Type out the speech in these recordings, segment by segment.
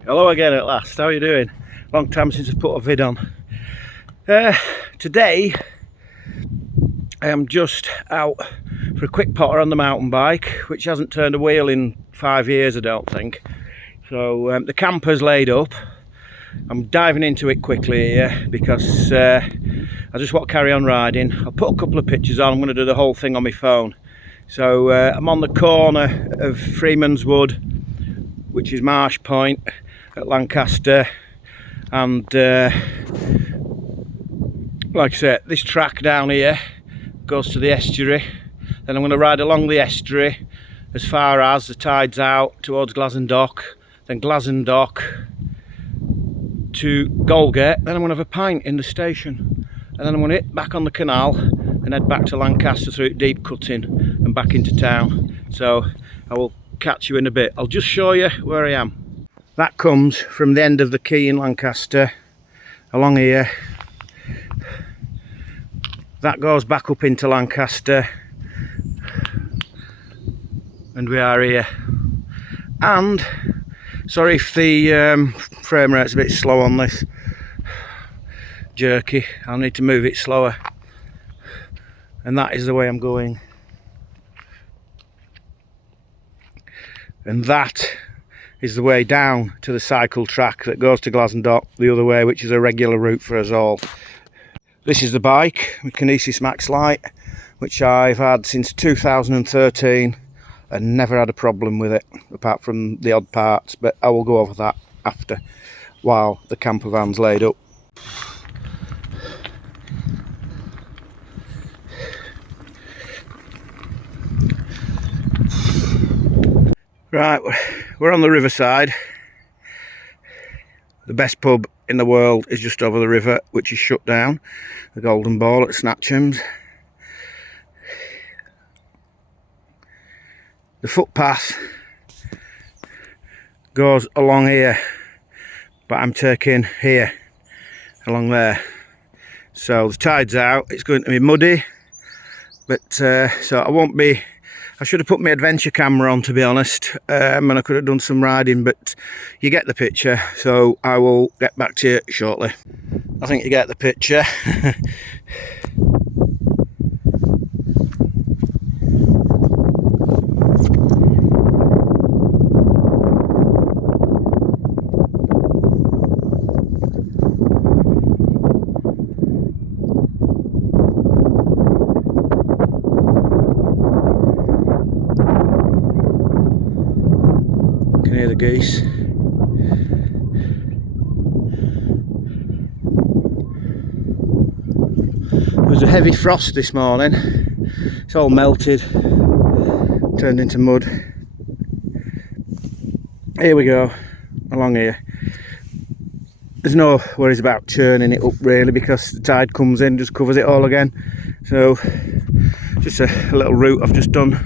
Hello again at last, how are you doing? Long time since I've put a vid on. Today I am just out for a quick potter on the mountain bike, which hasn't turned a wheel in 5 years I don't think. So the camper's laid up. I'm diving into it quickly here because I just want to carry on riding. I'll put a couple of pictures on. I'm going to do the whole thing on my phone. So I'm on the corner of Freeman's Wood, which is Marsh Point at Lancaster, and like I said, this track down here goes to the estuary. Then I'm going to ride along the estuary as far as the tide's out towards GLASSON Dock, then GLASSON Dock to Goldgate. Then I'm going to have a pint in the station, and then I'm going to hit back on the canal and head back to Lancaster through deep cutting and back into town. So I will catch you in a bit. I'll just show you where I am. That comes from the end of the quay in Lancaster along here. That goes back up into Lancaster, and we are here. And sorry if the frame rate's a bit slow on this, jerky. I'll need to move it slower. And that is the way I'm going. And that is the way down to the cycle track that goes to GLASSON Dock the other way, which is a regular route for us all. This is the bike with Kinesis Max Lite, which I've had since 2013 and never had a problem with it, apart from the odd parts, but I will go over that after, while the camper van's laid up. Right, we're on the riverside. The best pub in the world is just over the river, which is shut down. The Golden Ball at Snatcham's. The footpath goes along here, but I'm taking here, along there. So the tide's out, it's going to be muddy, but so I won't be. I should have put my adventure camera on, to be honest, and I could have done some riding, but you get the picture, so I will get back to you shortly. I think you get the picture. Hear the geese. There was a heavy frost this morning. It's all melted, turned into mud. Here we go, along here. There's no worries about churning it up really, because the tide comes in, just covers it all again. So just a little route I've just done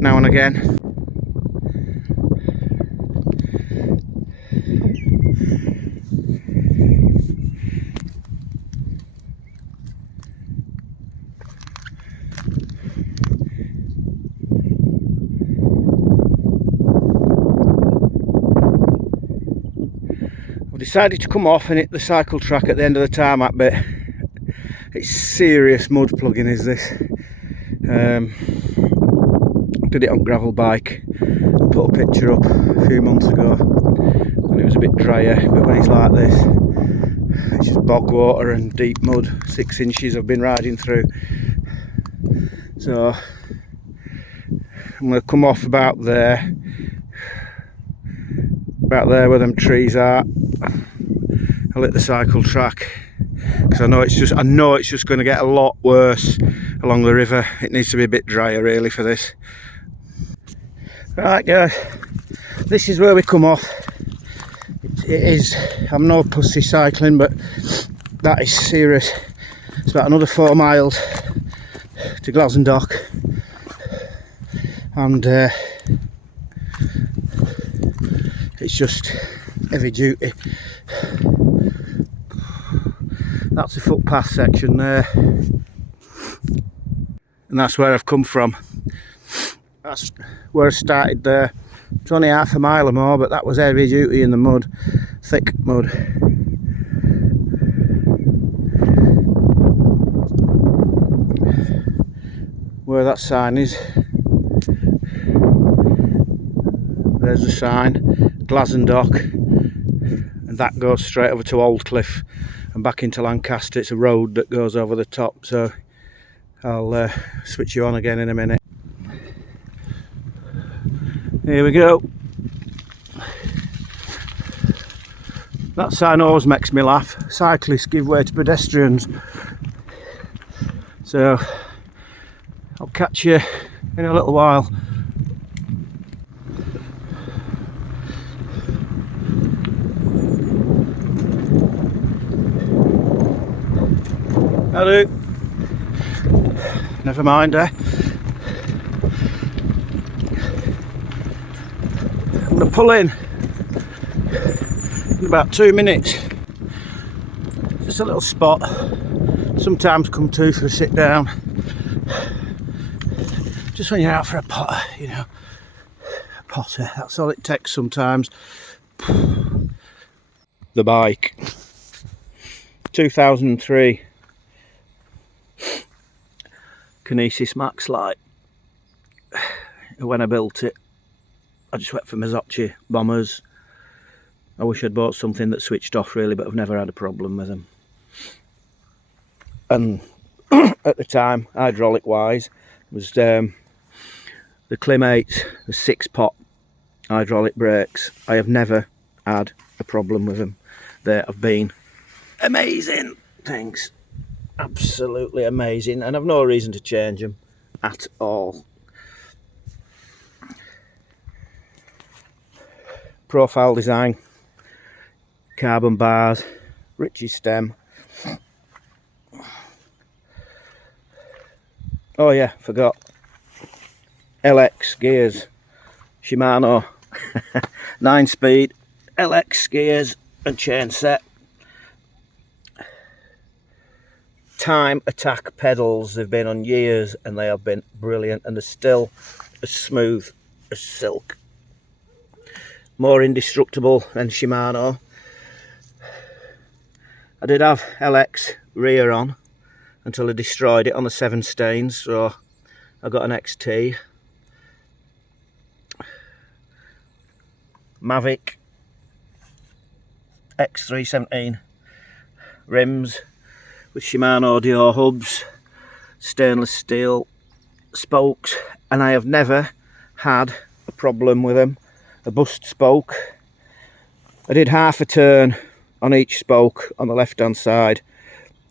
now and again. Decided to come off and hit the cycle track at the end of the tarmac bit. It's serious mud plugging is this. Did it on gravel bike. I put a picture up a few months ago when it was a bit drier, but when it's like this, it's just bog water and deep mud. 6 inches I've been riding through. So I'm going to come off about there where them trees are. I'll hit the cycle track because I know it's just going to get a lot worse along the river. It needs to be a bit drier really for this. Right guys, this is where we come off. It is, I'm no pussy cycling, but that is serious. It's about another 4 miles to GLASSON Dock, and it's just heavy duty. That's the footpath section there, and that's where I've come from. That's where I started there. It's only half a mile or more, but that was heavy duty in the mud, thick mud. Where that sign is, there's the sign, GLASSON DOCK, and that goes straight over to Oldcliff and back into Lancaster. It's a road that goes over the top, so I'll switch you on again in a minute. Here we go. That sign always makes me laugh. Cyclists give way to pedestrians. So I'll catch you in a little while. Hello. Never mind, eh? I'm going to pull in about 2 minutes. Just a little spot. Sometimes come to for a sit down. Just when you're out for a potter, you know. A potter, that's all it takes sometimes. The bike. 2003. Kinesis Max Light. When I built it, I just went for Mazzocchi bombers. I wish I'd bought something that switched off really, but I've never had a problem with them. And at the time, hydraulic wise, was the Klim 8, the 6-pot hydraulic brakes. I have never had a problem with them. They have been amazing things. Absolutely amazing, and I've no reason to change them at all. Profile design, carbon bars, Ritchie stem. Oh yeah, forgot. LX gears, Shimano 9-speed LX gears and chain set. Time Attack pedals, they've been on years and they have been brilliant, and they're still as smooth as silk. More indestructible than Shimano. I did have LX rear on until I destroyed it on the 7 stains, so I got an XT. Mavic X317 rims with Shimano Dior hubs, stainless steel spokes, and I have never had a problem with them. A bust spoke. I did half a turn on each spoke on the left hand side.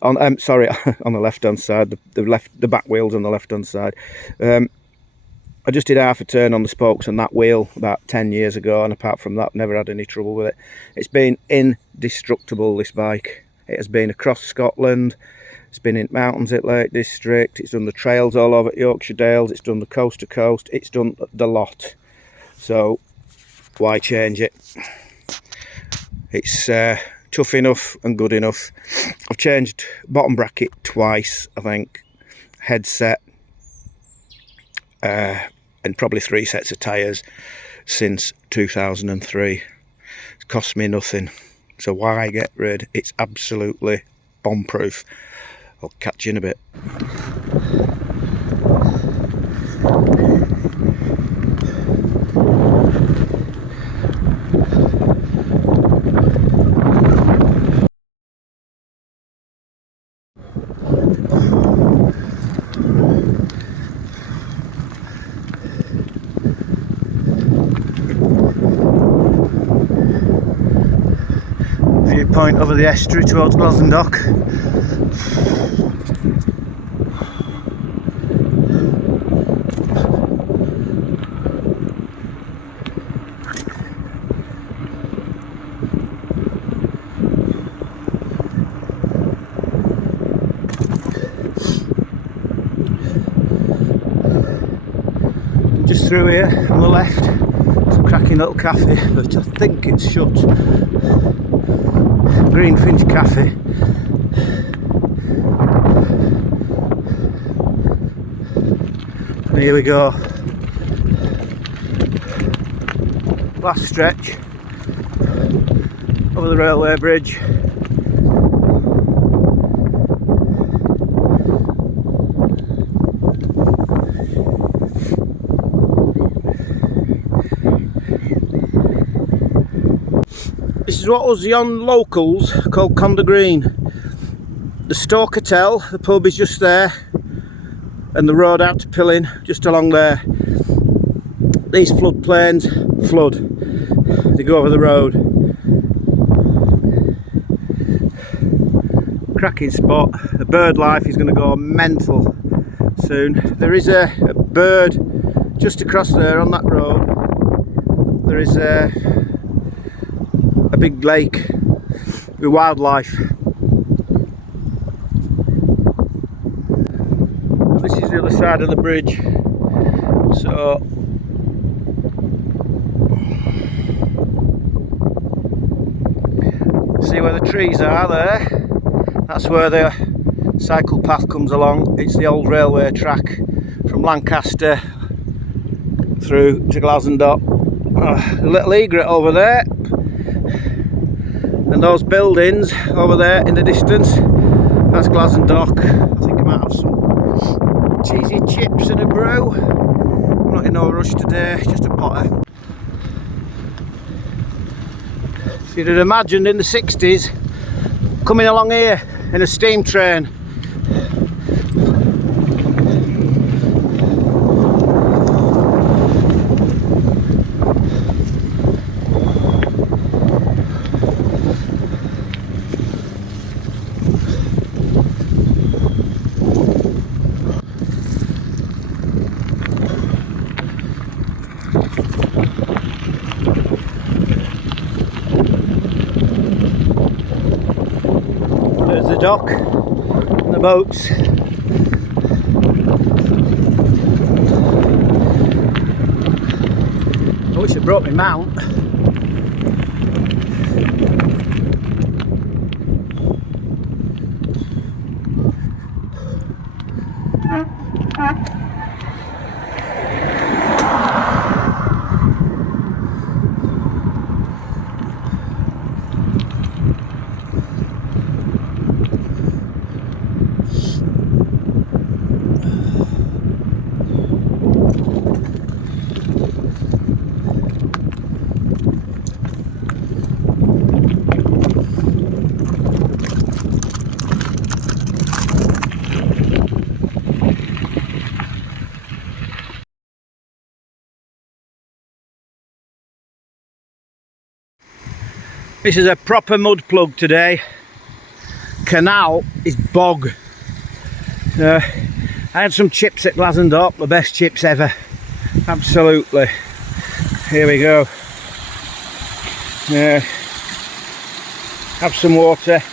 On the left hand side, the back wheels on the left hand side. I just did half a turn on the spokes on that wheel about 10 years ago, and apart from that, never had any trouble with it. It's been indestructible, this bike. It has been across Scotland, it's been in mountains at Lake District, it's done the trails all over Yorkshire Dales, it's done the coast to coast, it's done the lot. So why change it? It's tough enough and good enough. I've changed bottom bracket twice, I think, headset, and probably 3 sets of tyres since 2003. It's cost me nothing, so why get rid? It's absolutely bomb proof. I'll catch you in a bit. Viewpoint over the estuary towards GLASSON Dock. Just through here on the left, it's a cracking little cafe, but I think it's shut. Greenfinch Cafe. And here we go. last stretch over the railway bridge. This is what us young locals call Conda Green. The Stoke Hotel, the pub is just there, and the road out to Pillin just along there. These floodplains flood, they go over the road. Cracking spot. The bird life is going to go mental soon. There is a bird just across there on that road. There is a big lake with wildlife. This is the other side of the bridge, so see where the trees are there? That's where the cycle path comes along. It's the old railway track from Lancaster through to GLASSON DOCK. A little egret over there, and those buildings over there in the distance, that's GLASSON DOCK. I think I might have some cheesy chips and a brew. I'm not in no rush today, just a potter. If you'd have imagined in the 60s coming along here in a steam train. There's the dock and the boats. I wish I brought my mount. This is a proper mud plug today. Canal is bog. I had some chips at GLASSON DOCK, the best chips ever. Absolutely. Here we go. Have some water.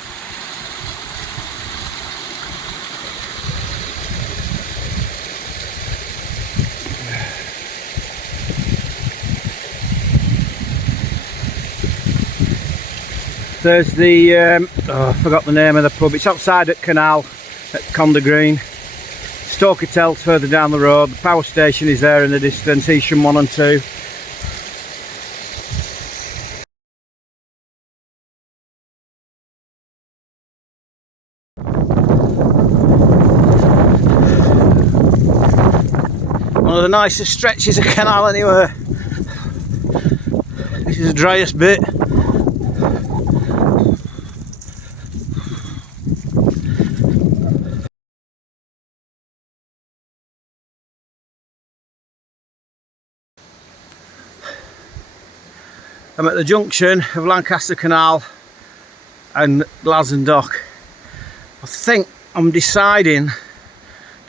There's the, I forgot the name of the pub. It's outside at Canal at Conda Green. Stoke Hotel's further down the road. The power station is there in the distance, Isham 1 and 2. One of the nicest stretches of canal anywhere. This is the driest bit. I'm at the junction of Lancaster Canal and GLASSON DOCK. I think I'm deciding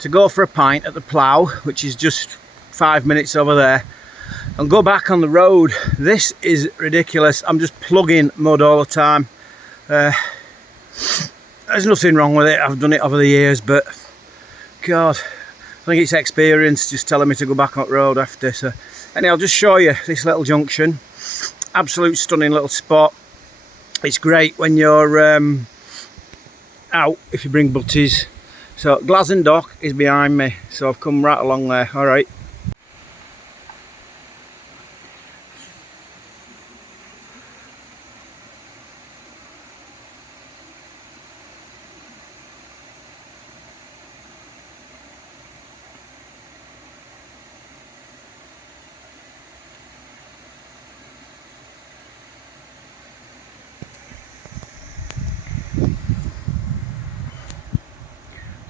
to go for a pint at the Plough, which is just 5 minutes over there, and go back on the road. This is ridiculous. I'm just plugging mud all the time. There's nothing wrong with it. I've done it over the years, but God, I think it's experience just telling me to go back on the road after. So anyway, I'll just show you this little junction. Absolute stunning little spot. It's great when you're out, if you bring butties. So GLASSON DOCK is behind me, so I've come right along there. All right.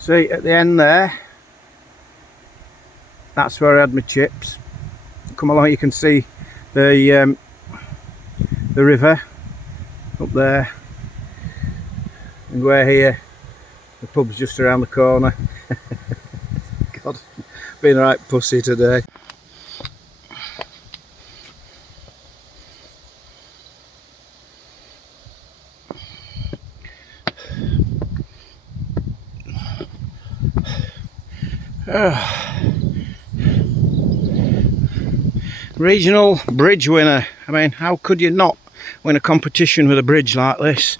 See at the end there, that's where I had my chips. Come along, you can see the river up there, and we're here. The pub's just around the corner. God, being a right pussy today. Regional bridge winner. I mean, how could you not win a competition with a bridge like this?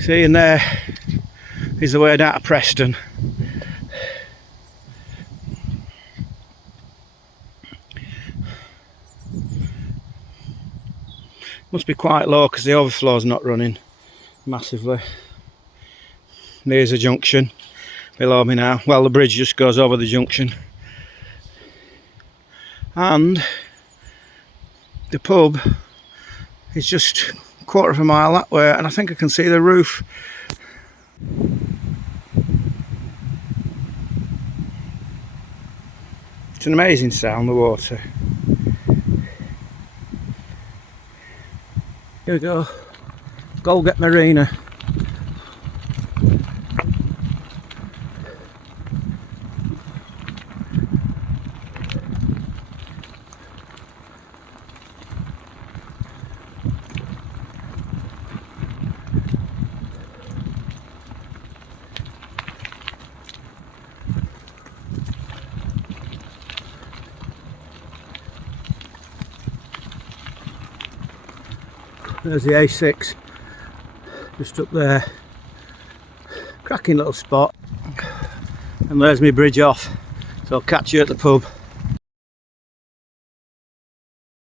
See, in there is the way down to Preston. Must be quite low because the overflow's not running massively. There's a junction below me now. Well, the bridge just goes over the junction, and the pub is just a quarter of a mile that way, and I think I can see the roof. It's an amazing sound, the water. Here we go, Golgate Marina. There's the A6 just up there, cracking little spot, and there's my bridge off, so I'll catch you at the pub.